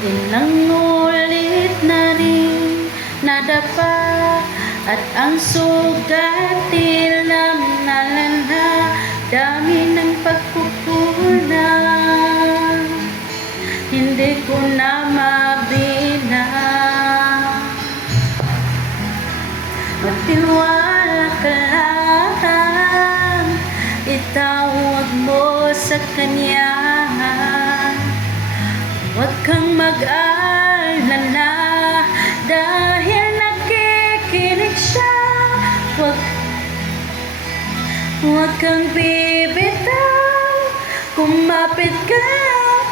Ilang ulit na rin nadapa at ang sugat nalala, dami ng pagkukulang, hindi ko na mabilang. Magtiwala ka lang, itawag mo sa Kanya. Huwag kang mag-alala dahil nakikinig siya. Huwag kang bibitaw, kumapit ka,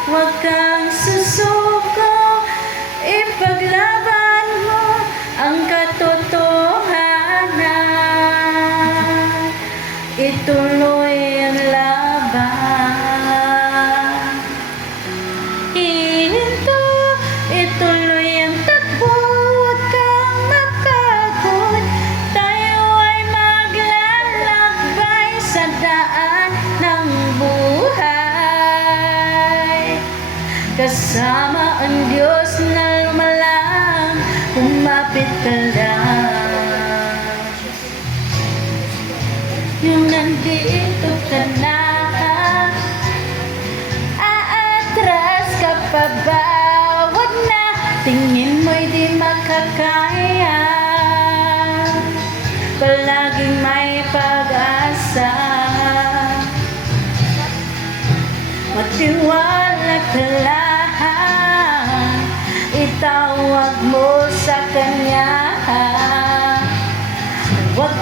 huwag kang susuko. Ipaglaban mo ang katotohanan, ituloy ang laban. Ituloy ang takbo, huwag kang mapagod. Tayo ay maglalakbay sa daan ng buhay. Kasama ang Diyos na lumalang, kumapit ka lang. Yung nandito ka na, aatras ka pa ba? Wag na, tingin mo'y di makakaya. Palaging may pag-asa, magtiwala ka lang, itawag mo sa Kanya. Huwag